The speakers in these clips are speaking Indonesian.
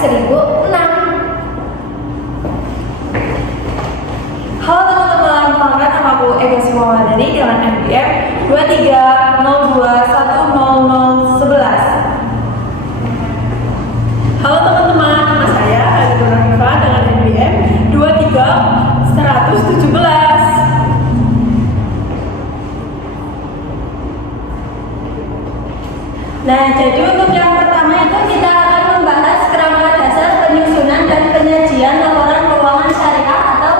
1006. Halo teman-teman, perkenalkan nama aku Ega Simawadani dengan NPM 2302100011. Halo teman-teman, nama saya Ega Nurhanifa dengan NPM 23117. Nah, jadi untuk yang pertama itu kita akan membahas kerangka dasar penyusunan dan penyajian laporan keuangan syariah atau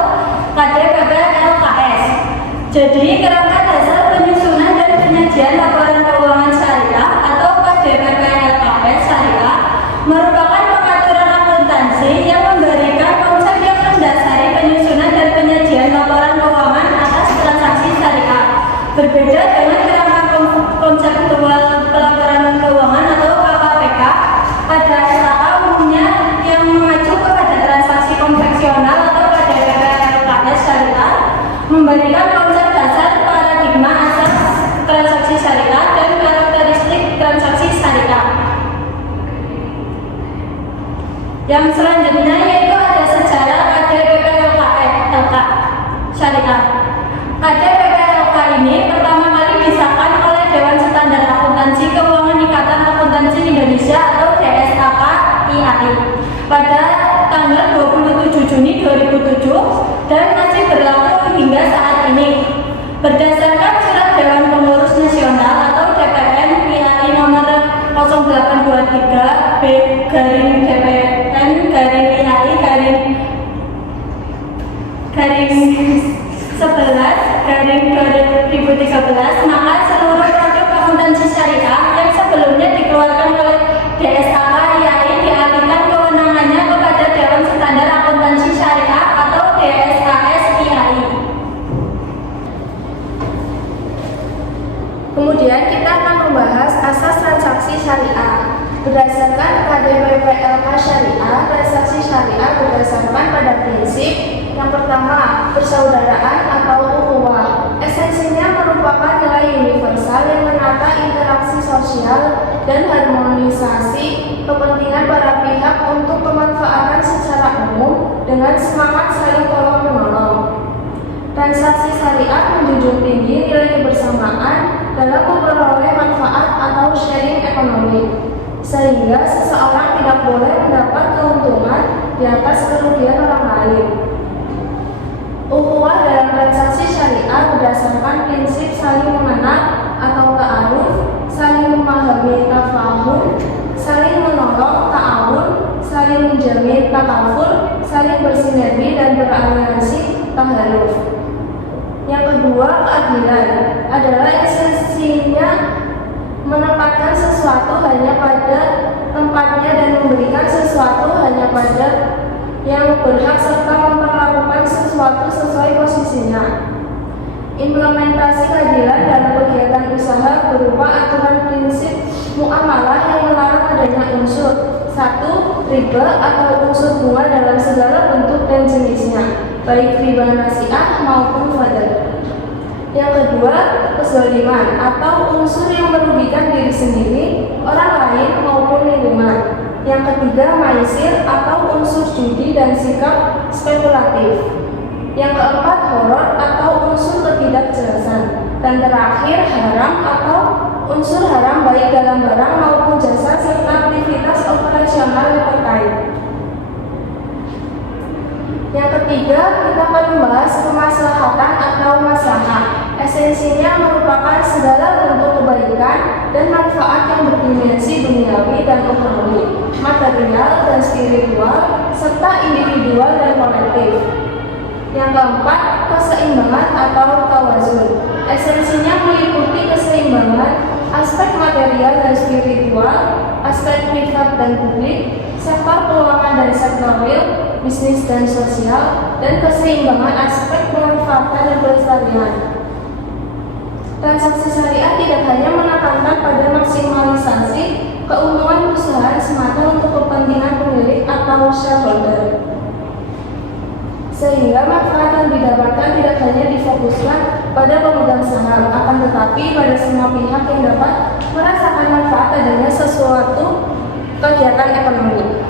KDPP-LKS. Jadi, kerangka dasar penyusunan dan penyajian laporan keuangan syariah atau KDPP-LKS syariah merupakan pengaturan akuntansi yang memberikan konsep yang mendasari penyusunan dan penyajian laporan keuangan atas transaksi syariah. Berbeda dengan kerangka konseptual pelaporan keuangan atau KKPK pada SKA umumnya yang mengacu kepada transaksi konvensional atau KDPP-LKS syariah memberikan konsep dasar paradigma asas transaksi syariah dan karakteristik transaksi syariah. Yang selanjutnya yaitu ada sejarah KDPP-LK syariah. KDPP-LK ini pertama kali disahkan oleh Dewan Standar Akuntansi Keuangan Ikatan Akuntansi Indonesia atau DSAK IAI pada tanggal 27 Juni 2007 dan masih berlaku hingga saat ini. Berdasarkan Surat Dewan Pengurus Nasional atau DPN IAI nomor 0823 B-DPN-11/2013, maka seluruh produk akuntansi syariah yang sebelumnya dikeluarkan oleh DSAK IAI dialihkan kewenangannya kepada Dewan Standar Akuntansi Syariah atau DSAS IAI. Kemudian kita akan membahas asas transaksi syariah. Berdasarkan KDPP-LK syariah, transaksi syariah berdasarkan pada prinsip yang pertama, persaudaraan atau ukhuwah. Esensinya merupakan nilai universal yang menata interaksi sosial dan harmonisasi kepentingan para pihak untuk kemanfaatan secara umum dengan semangat saling tolong-menolong. Transaksi syariah menjunjung tinggi nilai kebersamaan dalam memperoleh manfaat atau sharing ekonomi, sehingga seseorang tidak boleh mendapat keuntungan di atas kerugian orang lain. Ukhuwah dalam transaksi syariah berdasarkan prinsip saling mengenal atau ta'aruf, saling memahami tafahum, saling menolong ta'awun, saling menjamin takaful, saling bersinergi dan beraliansi tahaluf. Yang kedua, keadilan adalah esensinya menempatkan sesuatu hanya pada tempatnya dan memberikan sesuatu hanya pada yang berhak serta memperlakukan sesuatu sesuai posisinya. Implementasi keadilan dalam kegiatan usaha berupa aturan prinsip muamalah yang melarang adanya unsur 1. Riba atau unsur bunga dalam segala bentuk dan jenisnya, baik riba nasi'ah maupun fadl. Yang kedua, kezaliman atau unsur yang merugikan diri sendiri, orang lain maupun lingkungan. Yang ketiga, maisir atau unsur judi dan sikap spekulatif. Yang keempat, horor atau unsur ketidakjelasan. Dan terakhir, haram atau unsur haram baik dalam barang maupun jasa serta aktivitas operasional yang terkait. Yang ketiga, kita akan membahas kemaslahatan atau maslahah. Esensinya merupakan segala bentuk kebaikan dan manfaat yang berdimensi duniawi dan ukhrawi, material dan spiritual, serta individual dan kolektif. Yang keempat, keseimbangan atau tawazun. Esensinya meliputi keseimbangan aspek material dan spiritual, aspek privat dan publik, sektor keuangan dan sektor real, bisnis dan sosial, dan keseimbangan aspek pemanfaatan dan pelestarian. Transaksi syariah tidak hanya menekankan pada maksimalisasi keuntungan perusahaan semata untuk kepentingan pemilik atau shareholder, sehingga manfaat yang didapatkan tidak hanya difokuskan pada pemegang saham, akan tetapi pada semua pihak yang dapat merasakan manfaat adanya sesuatu kegiatan ekonomi.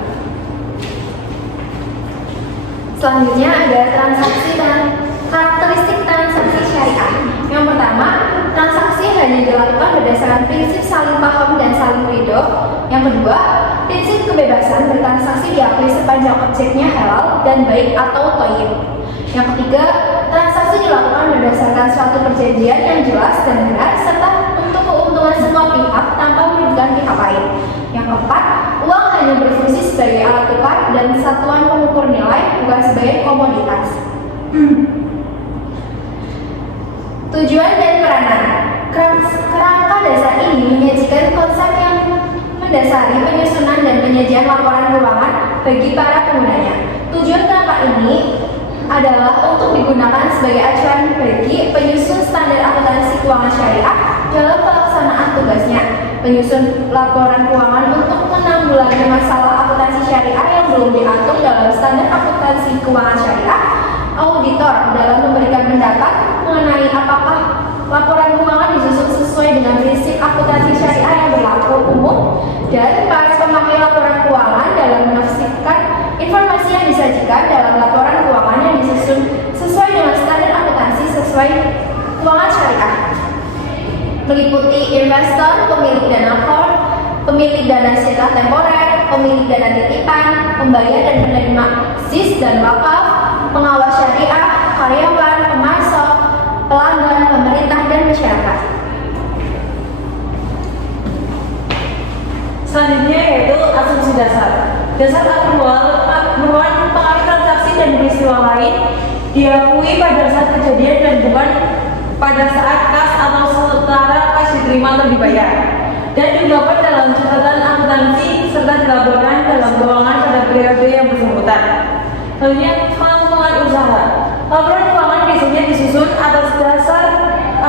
Selanjutnya ada transaksi dan karakteristik transaksi syariah. Yang pertama, transaksi hanya dilakukan berdasarkan prinsip saling paham dan saling ridho. Yang kedua, prinsip kebebasan bertransaksi diakui sepanjang objeknya halal dan baik atau thayyib. Yang ketiga, transaksi dilakukan berdasarkan suatu perjanjian yang jelas dan benar serta untuk keuntungan semua pihak tanpa merugikan pihak lain. Yang keempat, uang hanya berfungsi sebagai alat tukar dan satuan pengukur nilai, bukan sebagai komoditas. Tujuan dan peranan. Kerangka dasar ini menyajikan konsep yang mendasari penyusunan dan penyajian laporan keuangan bagi para penggunanya. Tujuan kerangka ini adalah untuk digunakan sebagai acuan bagi penyusun standar akuntansi keuangan syariah dalam pelaksanaan tugasnya. Penyusun laporan keuangan untuk menanggulangi masalah akuntansi syariah yang belum diatur dalam standar akuntansi keuangan syariah. Auditor dalam memberikan pendapat mengenai apakah laporan keuangan disusun sesuai dengan prinsip akuntansi syariah yang berlaku umum, dan para pemakai laporan keuangan dalam menafsirkan informasi yang disajikan dalam laporan keuangan yang disusun sesuai dengan standar akuntansi sesuai keuangan syariah. Meliputi investor, pemilik dana core, pemilik dana sita temporer, pemilik dana titipan, pembayar dan penerima ZIS dan wakaf, pengawas syariah, karyawan, pemasok, pelanggan, pemerintah, dan masyarakat. Selanjutnya yaitu asumsi dasar. Dasar aktual merupakan pengaruh transaksi dan peristiwa lain diakui pada saat kejadian dan bukan pada saat kas atau setara kas diterima atau dibayar, dan diungkapkan dalam catatan akuntansi serta dilaporkan dalam keuangan pada periode yang bersangkutan. Selanjutnya, kelangsungan usaha. Laporan keuangan biasanya disusun atas dasar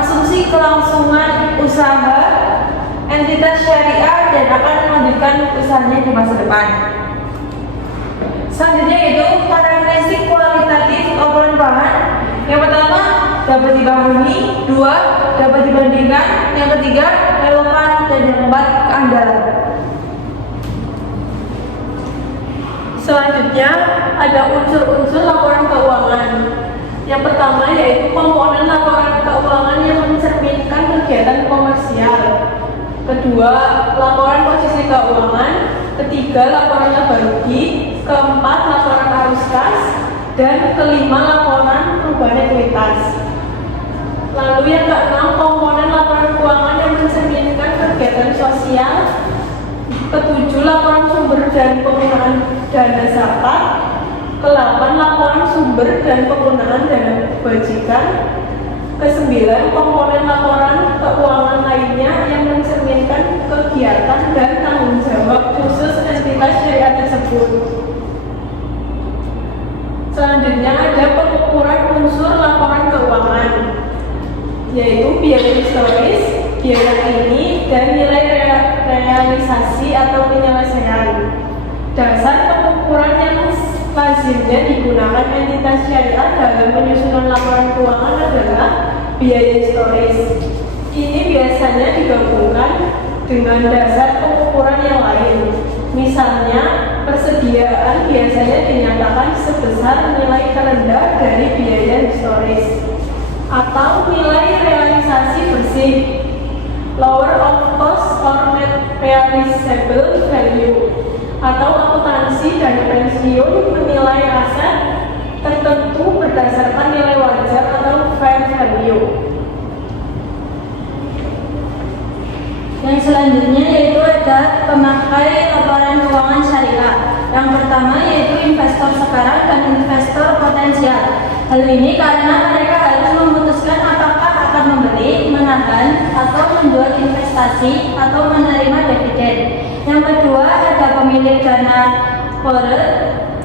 asumsi kelangsungan usaha entitas syariah dan akan melanjutkan usahanya di masa depan. Selanjutnya yaitu karakteristik kualitatif laporan keuangan. Yang pertama, dapat dipahami. Dua, dapat dibandingkan. Yang ketiga, relevan. Dan yang keempat, keandalan. Selanjutnya ada unsur-unsur laporan keuangan. Yang pertama yaitu komponen laporan keuangan yang mencerminkan kegiatan komersial. Kedua, laporan posisi keuangan. Ketiga, laporan laba rugi. Keempat, laporan arus kas. Dan kelima, laporan perubahan ekuitas. Lalu yang keenam, komponen laporan keuangan yang mencerminkan kegiatan sosial. Ketujuh, laporan sumber dan penggunaan dana zakat. Ke-8, laporan sumber dan penggunaan dana kebajikan. Ke-9, komponen laporan keuangan lainnya yang mencerminkan kegiatan dan tanggung jawab khusus entitas syariah tersebut. Selanjutnya ada pengukuran unsur laporan keuangan, yaitu biaya historis, biaya ini, dan nilai realisasi atau penyelesaian. Dasar pengukuran yang lazimnya digunakan entitas syariah dalam penyusunan laporan keuangan adalah biaya historis. Ini biasanya digabungkan dengan dasar pengukuran yang lain. Misalnya, persediaan biasanya dinyatakan sebesar nilai terendah dari biaya historis, atau nilai realisasi bersih, lower of cost or net realizable value, atau akuntansi dan pensiun menilai aset tertentu berdasarkan nilai wajar atau fair value. Yang selanjutnya yaitu ada pemakai laporan keuangan syariah. Yang pertama yaitu investor sekarang dan investor potensial. Hal ini karena mereka harus memutuskan apakah akan membeli, menahan, atau membuat investasi atau menerima dividen. Yang kedua ada pemilik dana core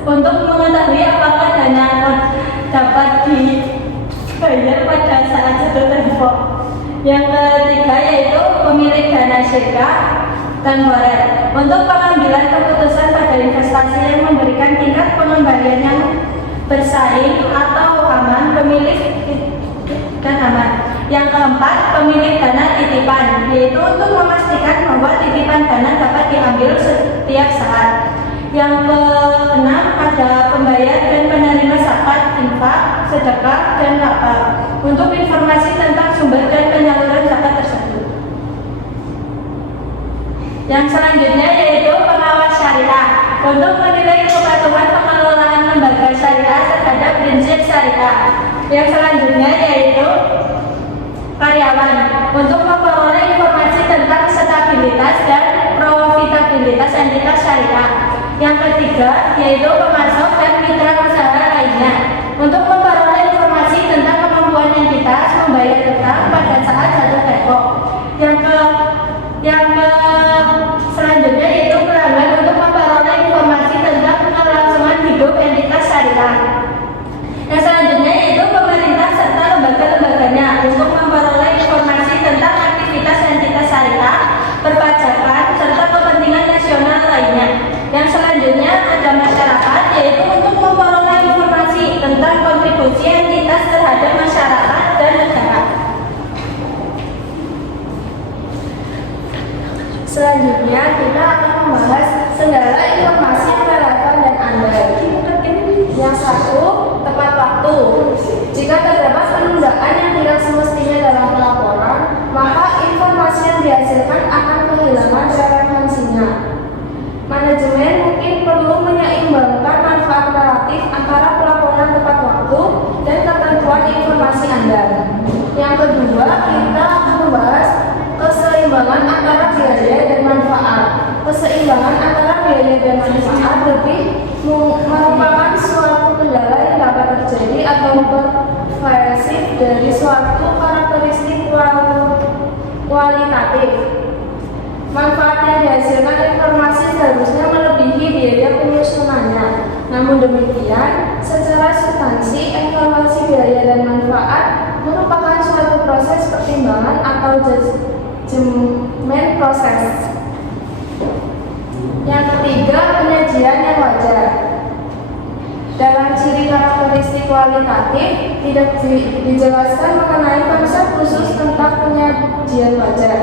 untuk mengetahui apakah dana dapat dibayar pada saat jatuh tempo. Yang ketiga yaitu pemilik dana syirkah dan waret untuk pengambilan keputusan pada investasi yang memberikan tingkat pengembalian yang bersaing atau aman, pemilik dan aman. Yang keempat, pemilik dana titipan, yaitu untuk memastikan bahwa titipan dana dapat diambil setiap saat. Yang keenam ada pembayar dan penerima zakat, infak, sedekah, dan wakaf untuk informasi tentang sumber dan penyaluran zakat tersebut. Yang selanjutnya yaitu pengawas syariah untuk menilai kepatuhan pengelolaan lembaga syariah terhadap prinsip syariah. Yang selanjutnya yaitu karyawan untuk memperoleh informasi tentang stabilitas dan profitabilitas entitas syariah. Yang ketiga yaitu pemasok dan mitra usaha lainnya untuk memperoleh informasi tentang kemampuan entitas membayar utang pada saat jatuh tempo. Yang selanjutnya yaitu pelanggan untuk memperoleh informasi tentang kelangsungan hidup entitas syariah. Yang selanjutnya yaitu pemerintah serta lembaga-lembaganya untuk memperoleh informasi tentang aktivitas entitas syariah, perpajakan, serta kepentingan nasional lainnya. Yang selanjutnya ada masyarakat, yaitu untuk memperoleh informasi tentang kontribusi entitas terhadap masyarakat dan negara. Selanjutnya kita akan membahas segala informasi yang relevan dan andal. Yang satu, tepat waktu. Jika terdapat penundaan yang tidak semestinya dalam pelaporan, maka informasi yang dihasilkan akan kehilangan relevansinya. Manajemen mungkin perlu menyeimbangkan manfaat relatif antara pelaporan tepat waktu dan ketentuan informasi andal. Yang kedua, kita akan membahas keseimbangan antara biaya dan manfaat. Keseimbangan antara biaya dan manfaat lebih merupakan suatu kendala yang dapat terjadi atau bervariasi dari suatu karakteristik kualitatif. Manfaat yang dihasilkan informasi seharusnya melebihi biaya penyusunannya. Namun demikian, secara substansi, informasi biaya dan manfaat merupakan suatu proses pertimbangan atau judgement proses. Yang ketiga, penyajian yang wajar. Dalam ciri karakteristik kualitatif tidak dijelaskan mengenai konsep khusus tentang penyajian wajar.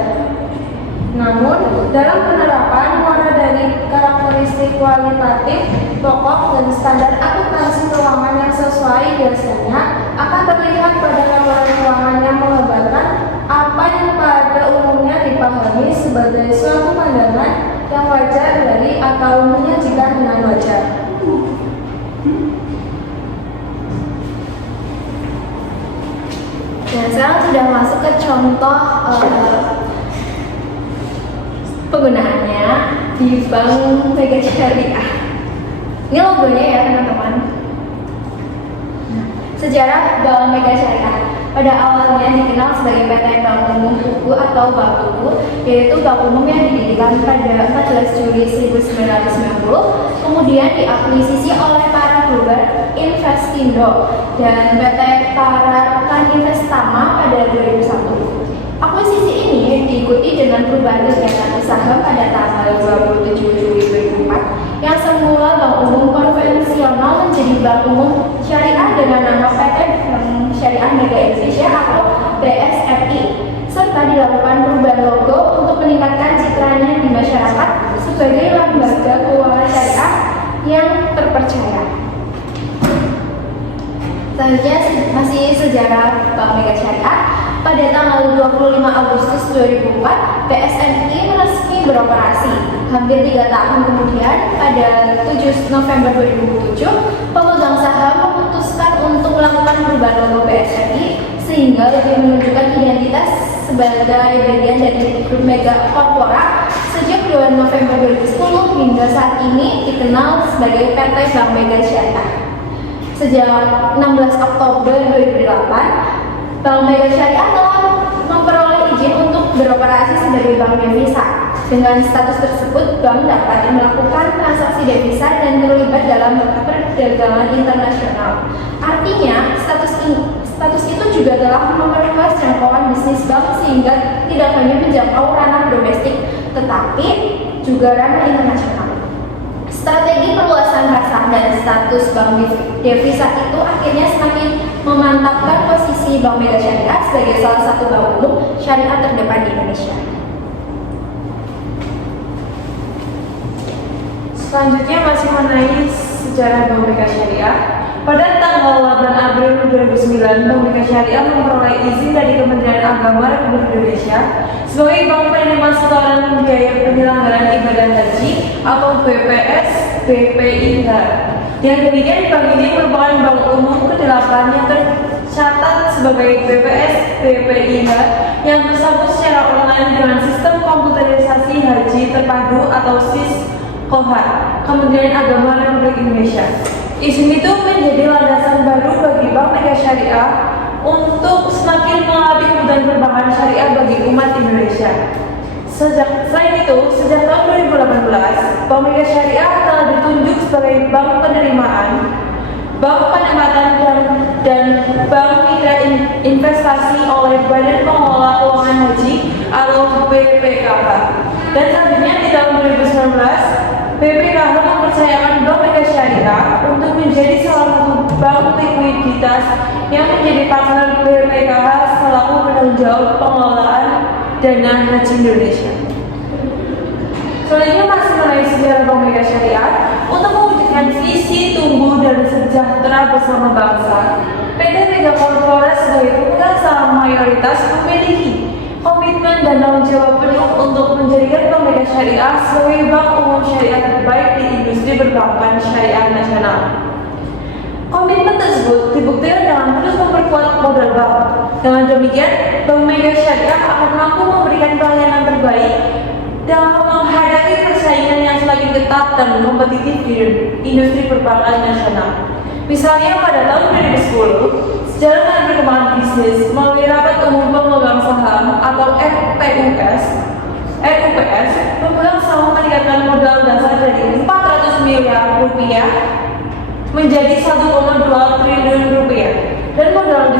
Namun, dalam penerapan muara dari karakteristik kualitatif pokok dan standar akuntansi keuangan yang sesuai biasanya akan terlihat pada laporan keuangan yang menggambarkan apa yang pada umumnya dipahami sebagai suatu pandangan yang wajar dari atau menyajikan dengan wajar. Nah, sekarang sudah masuk ke contoh penggunaannya di Bank Mega Syariah. Ini logonya ya teman-teman. Sejarah Bank Mega Syariah. Pada awalnya dikenal sebagai PT Bank Umum Tugu atau Bank Tugu, yaitu bank umum yang didirikan pada 14 Juli 1990, kemudian diakuisisi oleh para Global Investindo dan PT Parakan Investama pada 2001. Akuisisi ini diikuti dengan perubahan kegiatan usaha pada tanggal 27 Juli 2004 yang semula Bank Umum konvensional menjadi Bank Umum Syariah dengan nama PT Bank Syariah Mega Indonesia atau BSMI, serta dilakukan perubahan logo untuk meningkatkan citranya di masyarakat sebagai lembaga keuangan syariah yang terpercaya. Selanjutnya masih sejarah Bank Mega Syariah. Pada tanggal 25 Agustus 2004, BSMI resmi beroperasi. Hampir 3 tahun kemudian, pada 7 November 2007, pemegang saham memutuskan untuk melakukan perubahan logo BSMI sehingga lebih menunjukkan identitas sebagai bagian dari grup Mega Corpora. Sejak 2 November 2010 hingga saat ini dikenal sebagai PT Bank Mega Syariah. Sejak 16 Oktober 2008, Bank Mega Syariah telah memperoleh izin untuk beroperasi sebagai bank devisa. Dengan status tersebut, bank dapat melakukan transaksi devisa dan terlibat dalam perdagangan internasional. Artinya, status itu juga telah memperluas jangkauan bisnis bank sehingga tidak hanya menjangkau ranah domestik, tetapi juga ranah internasional. Strategi perluasan pasar dan status bank devisa itu akhirnya semakin memantapkan posisi Bank Mega Syariah sebagai salah satu bank umum syariah terdepan di Indonesia. Selanjutnya masih mengenai sejarah Bank Mega Syariah. Pada tanggal 8 April 2009, Bank Mega Syariah memperoleh izin dari Kementerian Agama Republik Indonesia sebagai bank penerima setoran biaya penyelenggaraan ibadah haji atau BPS BPIH. Yang demikian, bank ini merupakan bank umum ke-8 yang tercatat sebagai BPS BPIH yang tersambung secara online dengan sistem komputerisasi haji terpadu atau SIS-KOHA Kementerian Agama Republik Indonesia. Izin itu menjadi landasan baru bagi Bank Mega Syariah untuk semakin melalui kebutuhan perbankan syariah bagi umat Indonesia. Selain itu, sejak tahun 2018, Bank Mega Syariah telah ditunjuk sebagai bank penerimaan, bank penempatan dan bank mitra investasi oleh Badan Pengelola Keuangan Haji atau BPKH. Dan selanjutnya di tahun 2019, BPKH mempercayakan Bank Mega Syariah untuk menjadi salah satu bank likuiditas yang menjadi partner BPKH selaku penanggung jawab pengelolaan dana haji Indonesia. Selanjutnya masih mengenai sejarah Bank Mega Syariah. Untuk mewujudkan visi tumbuh dan sejahtera bersama bangsa, PT Mega Corporation sebagai pemegang saham mayoritas memiliki komitmen dan tanggung jawab penuh untuk menjadikan Bank Mega Syariah sebagai bank umum syariah terbaik di industri perbankan syariah nasional. Komitmen tersebut dibuktikan dengan terus memperkuat modal bank. Dengan demikian, Bank Mega Syariah akan mampu memberikan pelayanan terbaik dalam menghadapi persaingan yang semakin ketat dan kompetitif di industri perbankan nasional. Misalnya pada tahun 2010, sejalan dengan perkembangan bisnis melalui rapat umum pemegang saham atau RUPS, pemegang saham meningkatkan modal dasar dari 400 miliar rupiah menjadi 1,2 triliun rupiah dan modal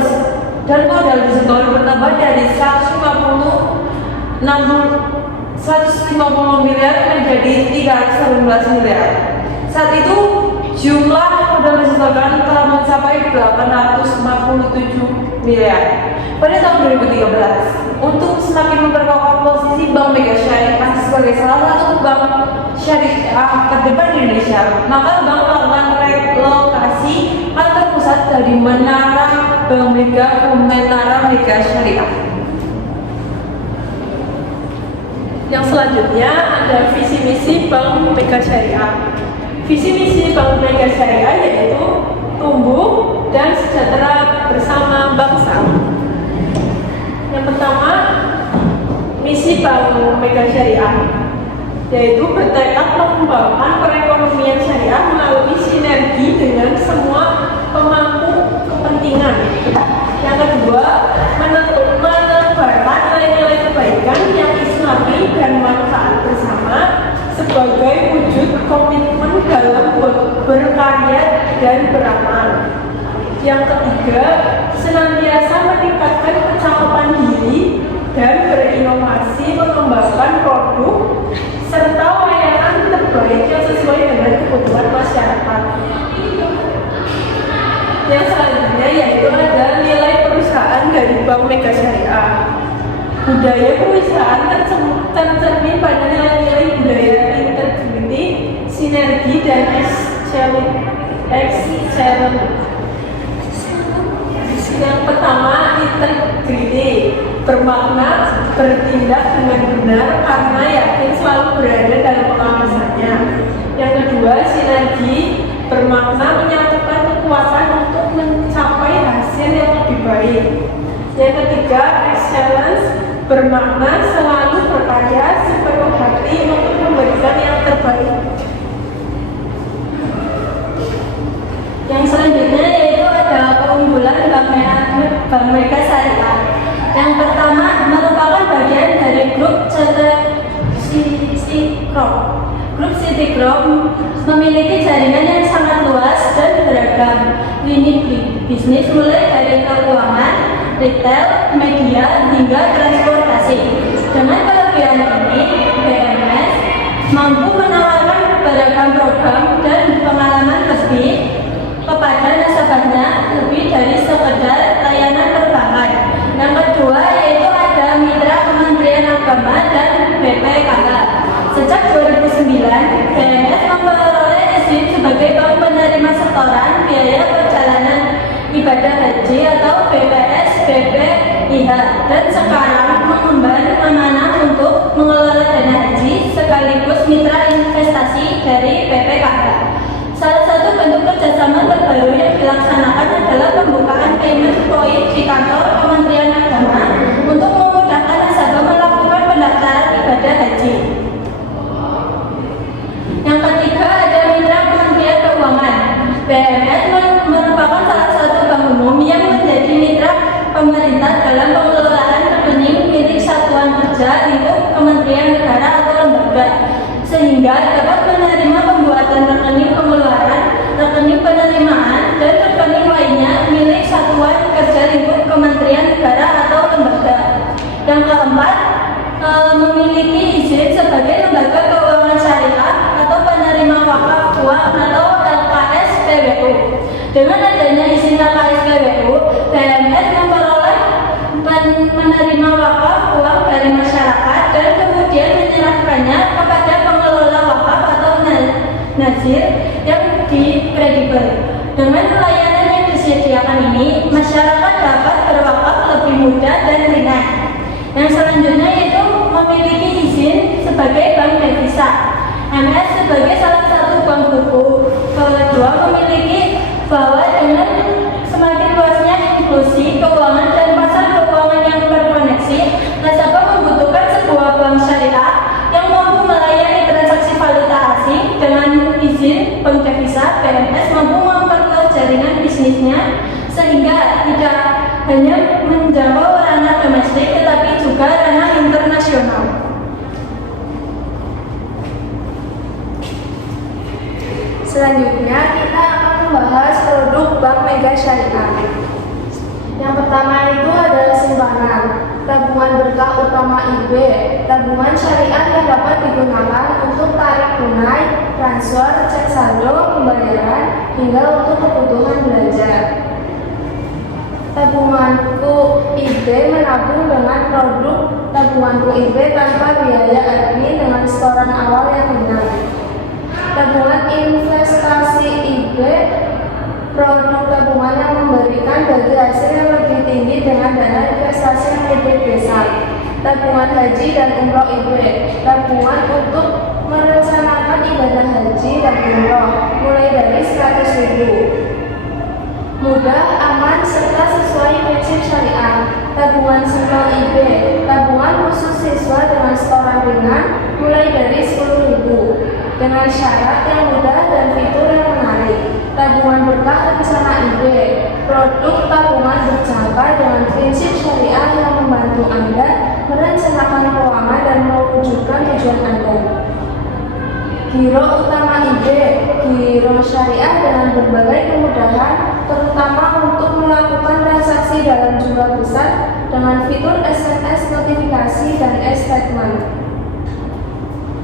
disetor bertambah dari 150 miliar menjadi 319 miliar. Saat itu jumlah modal disetorkan telah mencapai 847 miliar. Pada tahun 2013, untuk semakin memperkokoh posisi Bank Mega Syariah sebagai salah satu bank syariah terdepan di Indonesia, maka bank melakukan relokasi kantor pusat dari Menara Bank Mega ke Menara Mega Syariah. Yang selanjutnya ada visi misi Bank Mega Syariah. Visi misi Bank Mega Syariah yaitu tumbuh dan sejahtera bersama bangsa. Yang pertama, misi Bank Mega Syariah yaitu bertekad mengembangkan perekonomian syariah melalui sinergi dengan semua pemangku kepentingan. Yang kedua, menebarkan nilai-nilai kebaikan yang islami dan manfaat bersama sebagai wujud komitmen dalam berkarya dan beramal. Yang ketiga, senantiasa meningkatkan kecakapan diri dan berinovasi mengembangkan produk serta layanan terbaik yang sesuai dengan kebutuhan masyarakat. Yang selanjutnya yaitu ada nilai perusahaan dari Bank Mega Syariah. Budaya perusahaan tercermin pada nilai-nilai budaya integriti, sinergi, dan excellence. Yang pertama, integriti, bermakna bertindak dengan benar karena yakin selalu berada dalam pengawasannya. Yang kedua, sinergi, bermakna menyatukan kekuatan untuk mencapai hasil yang lebih baik. Yang ketiga, excellence, bermakna selalu berkarya sepenuh hati untuk memberikan yang terbaik. Yang selanjutnya yaitu ada keunggulan Bank Mega Syariah. Yang pertama merupakan bagian dari grup Citigroup. Grup Citigroup memiliki jaringan yang sangat luas dan beragam lini bisnis mulai dari keuangan, retail, media, hingga transportasi. Dengan kelebihan ini, BMS mampu menawarkan beragam program dan pengalaman lebih kepada nasabahnya lebih dari sekedar layanan perbankan. Yang kedua yaitu ada mitra Kementerian Agama dan BPKH. Sejak 2009, BMS kerjasama terbaru yang dilaksanakan adalah pembukaan payment point di kantor Kementerian Agama untuk memudahkan nasabah melakukan pendaftaran ibadah haji. Yang ketiga ada mitra Kementerian Keuangan. BMS merupakan salah satu bank umum yang menjadi mitra pemerintah dalam pengelolaan rekening milik satuan kerja lingkup kementerian negara atau lembaga, sehingga dapat menerima pembuatan rekening pengeluaran, rekening penerimaan, dan rekening lainnya milik satuan kerja lingkup kementerian negara atau lembaga. Yang keempat, memiliki izin sebagai lembaga keuangan syariah atau penerima wakaf uang atau LKSPWU. Dengan adanya izin LKSPWU, BMS memperoleh menerima wakaf uang dari masyarakat dan kemudian menyerahkannya kepada pengelola wakaf atau nazir yang kredibel. Dengan pelayanan yang disediakan ini, masyarakat dapat berwakaf lebih mudah dan ringan. Yang selanjutnya yaitu memiliki izin sebagai bank devisa. MS sebagai salah satu bank buku. Kedua, memiliki bahwa dengan semakin luasnya inklusi keuangan dan pasar keuangan yang terkoneksi, nasabah membutuhkan sebuah bank syariah yang mampu melayani transaksi valuta asing. Dengan izin bank devisa, BMS mampu memperluas jaringan bisnisnya sehingga tidak hanya menjangkau ranah domestik tetapi juga ranah internasional. Selanjutnya kita akan membahas produk Bank Mega Syariah. Yang pertama itu adalah simpanan, tabungan berkah utama IB, tabungan syariah yang dapat digunakan untuk tarik tunai, transfer, cek saldo, pembayaran, hingga untuk kebutuhan belanja. Tabunganku IB menabung dengan produk tabunganku IB tanpa biaya admin dengan setoran awal yang ringan. Tabungan investasi IB, produk tabungan yang memberikan bagi hasil yang lebih tinggi dengan dana investasi yang lebih besar. Tabungan haji dan umroh IB, tabungan untuk merencanakan ibadah haji dan umroh mulai dari 100.000. Mudah, aman, serta sesuai prinsip syariah. Tabungan simpel IB, tabungan khusus siswa dengan setoran ringan mulai dari 10.000 dengan syarat yang mudah dan fitur yang menarik. Tabungan berkah rencana IB, produk tabungan berjangka dengan prinsip syariah yang membantu Anda merencanakan keuangan dan mewujudkan tujuan Anda. Giro utama IB, giro syariah dengan berbagai kemudahan, terutama untuk melakukan transaksi dalam jumlah besar dengan fitur SMS notifikasi dan e-statement.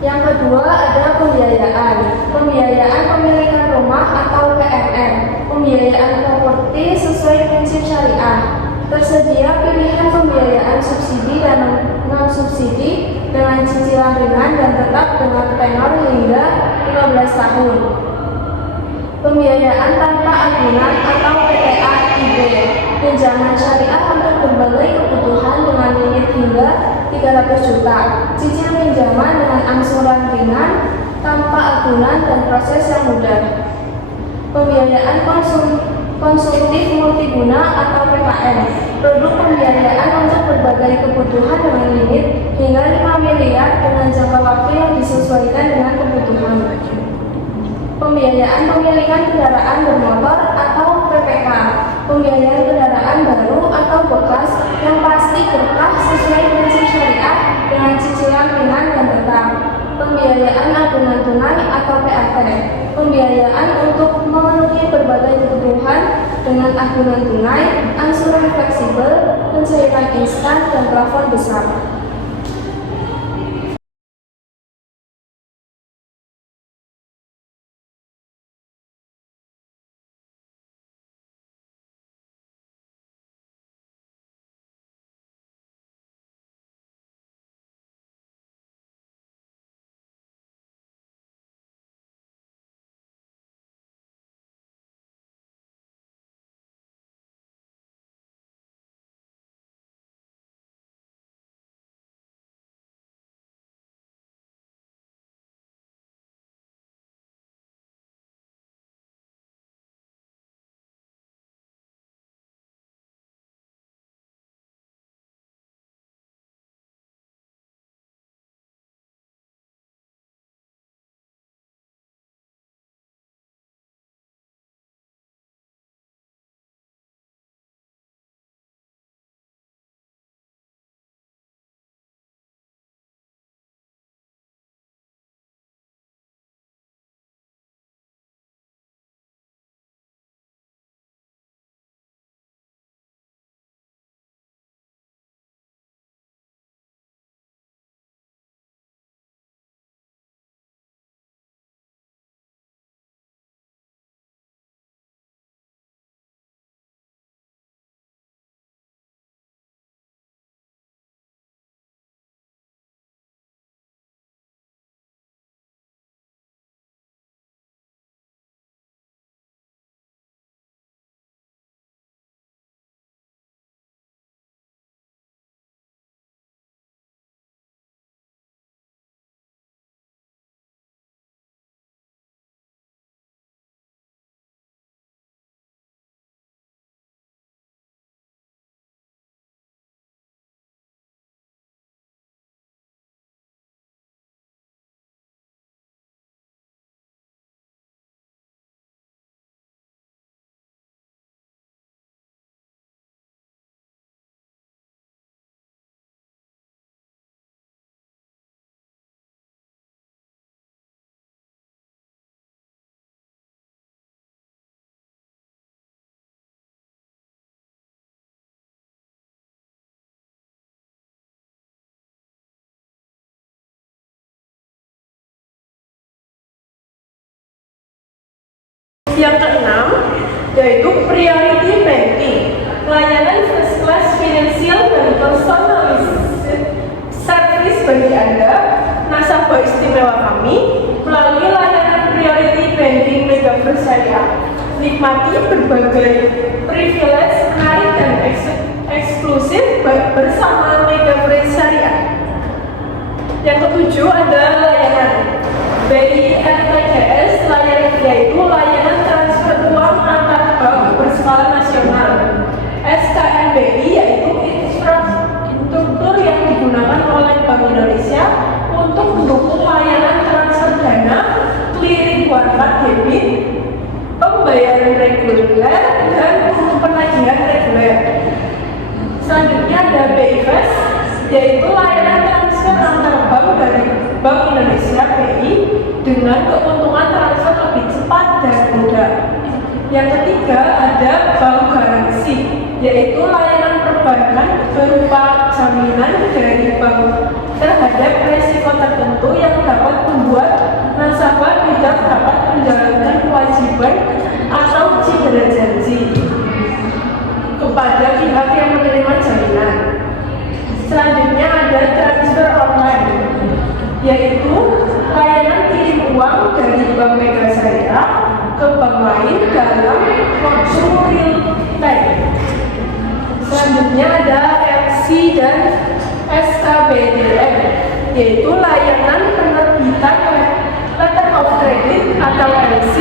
Yang kedua ada pembiayaan. Pembiayaan pemilikan rumah atau PMR, pembiayaan properti sesuai prinsip syariah. Tersedia pilihan pembiayaan subsidi dan non-subsidi dengan cicilan ringan dan tetap dengan tenor hingga 15 tahun. Pembiayaan tanpa agunan atau PTA IB, pinjaman syariah untuk berbagai kebutuhan dengan limit hingga 300 juta, cicil pinjaman dengan angsuran ringan tanpa agunan dan proses yang mudah. Pembiayaan konsumtif multiguna atau PKM, produk pembiayaan untuk berbagai kebutuhan dengan limit hingga 5 miliar dengan jangka waktu yang disesuaikan dengan kebutuhan. Pembiayaan pemilikan kendaraan bermotor atau PPK, pembiayaan kendaraan baru atau bekas yang pasti berkah sesuai prinsip syariah dengan cicilan ringan dan tetap. Pembiayaan agunan tunai atau PAT, pembiayaan untuk memenuhi berbagai kebutuhan dengan agunan tunai, angsuran fleksibel, pencairan instan, dan plafon besar. Yang keenam, yaitu priority banking, layanan first class financial dan personalized service bagi Anda, nasabah istimewa kami, melalui layanan priority banking Mega Syariah. Nikmati berbagai privilege menarik dan eksklusif bersama Mega Syariah. Yang ketujuh ada layanan BI MTGS, yaitu layanan transfer uang antar bank berskala nasional. SKNBI yaitu infrastruktur yang digunakan oleh Bank Indonesia untuk mendukung layanan transfer dana, clearing warpat debit, pembayaran reguler, dan penagihan reguler. Selanjutnya ada BIFAS, yaitu layanan transfer antar bank dari Bank Indonesia BI dengan keuntungan transfer lebih cepat dan mudah. Yang ketiga ada bank garansi, yaitu layanan perbankan berupa jaminan dari bank terhadap risiko tertentu yang dapat membuat nasabah tidak dapat menjalankan kewajiban atau cedera janji kepada pihak yang menerima jaminan. Selanjutnya ada transfer online, yaitu layanan kirim uang dari Bank Mega Syariah ke bank lain dalam waktu real time. Selanjutnya ada LC dan SKBDM, yaitu layanan penerbitan letter of credit atau LC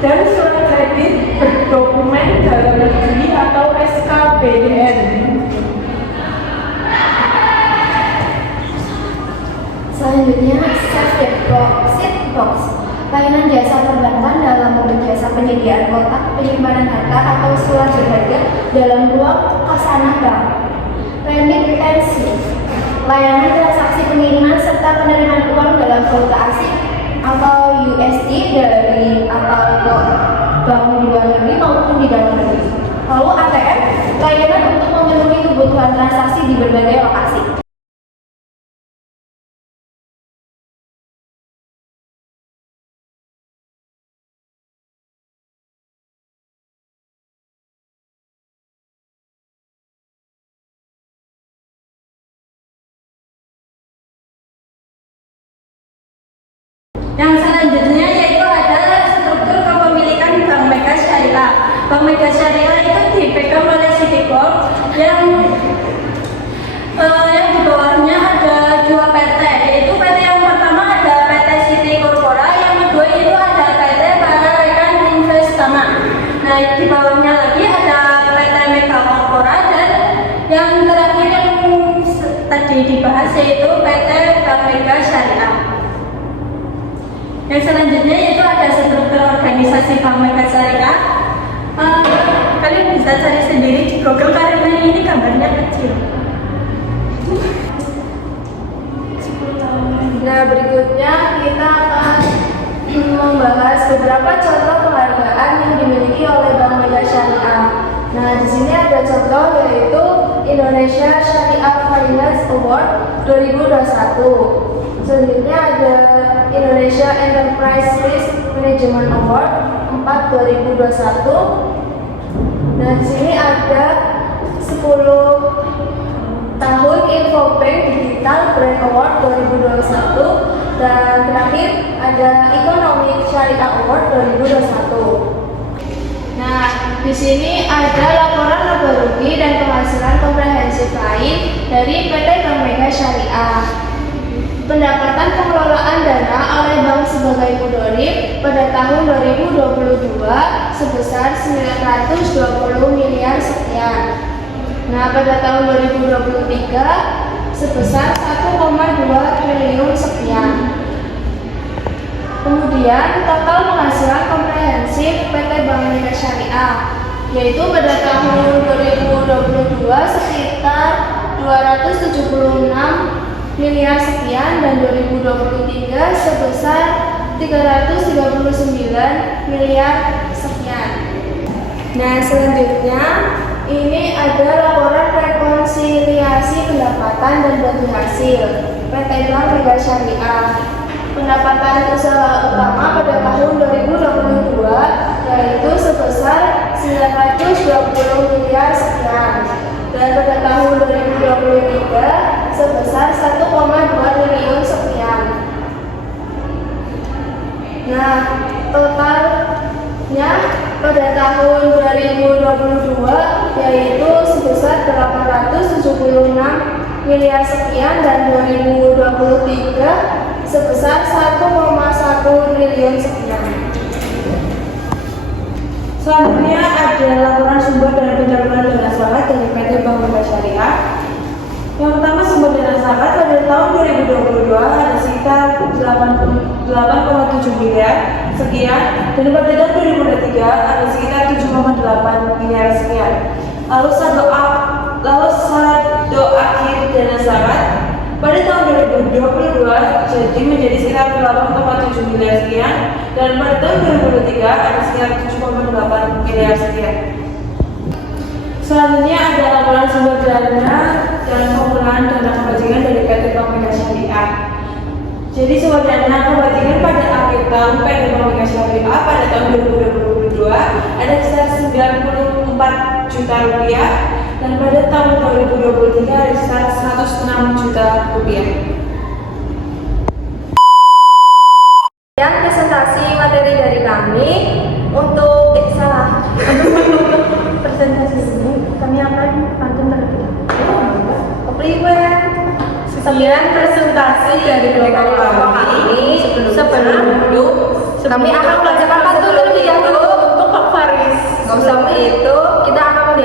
dan surat kredit berdokumen dalam negeri atau SKBDN. Selanjutnya, Safe Box, layanan jasa perbankan dalam bentuk jasa penyediaan kotak penyimpanan harta atau surat berharga dalam ruang khazanah bank. Remittance, layanan transaksi pengiriman serta penerimaan uang dalam valuta asing atau USD dari atau bank di luar negeri maupun di dalam negeri. Lalu ATM, layanan untuk memenuhi kebutuhan transaksi di berbagai lokasi. Yang selanjutnya yaitu adalah struktur kepemilikan Bank Mega Syariah. Bank Mega Syariah itu dipegang oleh Citicorp yang di bawahnya ada dua PT, yaitu PT yang pertama ada PT Citi Corpora, yang kedua itu ada PT Pararekan Investama. Nah, di bawahnya lagi ada PT Mega Corpora, dan yang terakhir yang tadi dibahas yaitu PT Bank Mega Syariah. Yang selanjutnya yaitu ada struktur organisasi Bank Mega Syariah. Kalian bisa cari sendiri di Google karena ini gambarnya kecil. Nah, berikutnya kita akan membahas beberapa contoh penghargaan yang dimiliki oleh Bank Mega Syariah. Nah, di sini ada contoh yaitu Indonesia Syariah Finance Award 2021. Selanjutnya ada Indonesia Enterprise Risk Management Award 4 2021. Nah, di sini ada 10 tahun Infobank Digital Brand Award 2021, dan terakhir ada Economic Syariah Award 2021. Nah, di sini ada laporan laba rugi dan penghasilan komprehensif lain dari PT Bank Mega Syariah. Pendapatan pengelolaan dana oleh bank sebagai mudorib pada tahun 2022 sebesar 920 miliar sekian. Nah, pada tahun 2023 sebesar 1,2 triliun sekian. Kemudian total penghasilan komprehensif PT Bank Mega Syariah, yaitu pada tahun 2022 sekitar 276 miliar sekian, dan 2023 sebesar 339 miliar sekian. Nah, selanjutnya ini ada laporan rekonsiliasi pendapatan dan bagi hasil PT Bank Mega Syariah. Pendapatan usaha utama pada tahun 2022 yaitu sebesar 920 miliar sekian. Dan pada tahun 2023 sebesar 1,2 triliun sekian. Nah, totalnya pada tahun 2022 yaitu sebesar 876 miliar sekian dan 2023 sebesar 1,1 triliun sekian. Selanjutnya ada laporan sumber dan penyaluran dana zakat dari PT Bank Mega Syariah. Yang pertama, sumber dana zakat pada tahun 2022 ada sekitar 8,7 miliar sekian, dan pada tahun 2023 ada sekitar 7,8 miliar sekian. Lalu saldo akhir dana zakat pada tahun 2022 jadi menjadi sekitar 8,7 miliar sekian, dan pada tahun 2023 ada sekitar 7,8 miliar sekian. Selanjutnya ada laporan sumber dana dan penggunaan dana kebajikan dari PT Bank Mega Syariah. Jadi sumber dana kebajikan pada akhir tahun PT Bank Mega Syariah pada tahun 2022 ada sekitar 94 juta rupiah, dan pada tahun 2023 ada sekitar 106 juta rupiah. Yang presentasi materi dari kami untuk presentasi ini kami akan pantun terlebih dahulu. Sekian presentasi dari kelompok kami. Sebelum Kami akan membacakan pantun terlebih dahulu. Untuk Pak Faris. Nggak usah itu, kita akan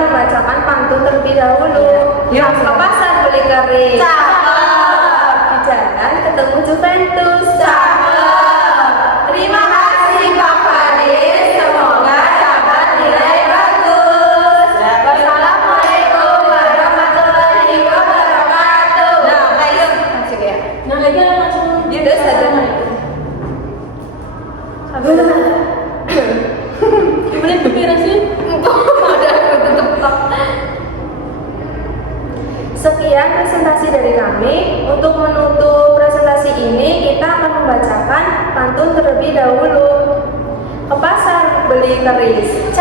membacakan pantun terlebih dahulu. Ya. Ke pasar beli keris. Cakep. Di jalan ketemu Juventus. Cakep. Terima kasih Pak Faris. Semoga dapat nilai bagus. Wassalamualaikum warahmatullahi wabarakatuh. Nah, ayo. Masuk ya. Nah, lagi langsung Yaudah saja. gimana kira sih? Sekian presentasi dari kami. Untuk menutup presentasi ini, kita akan membacakan pantun terlebih dahulu. Ke pasar beli keris.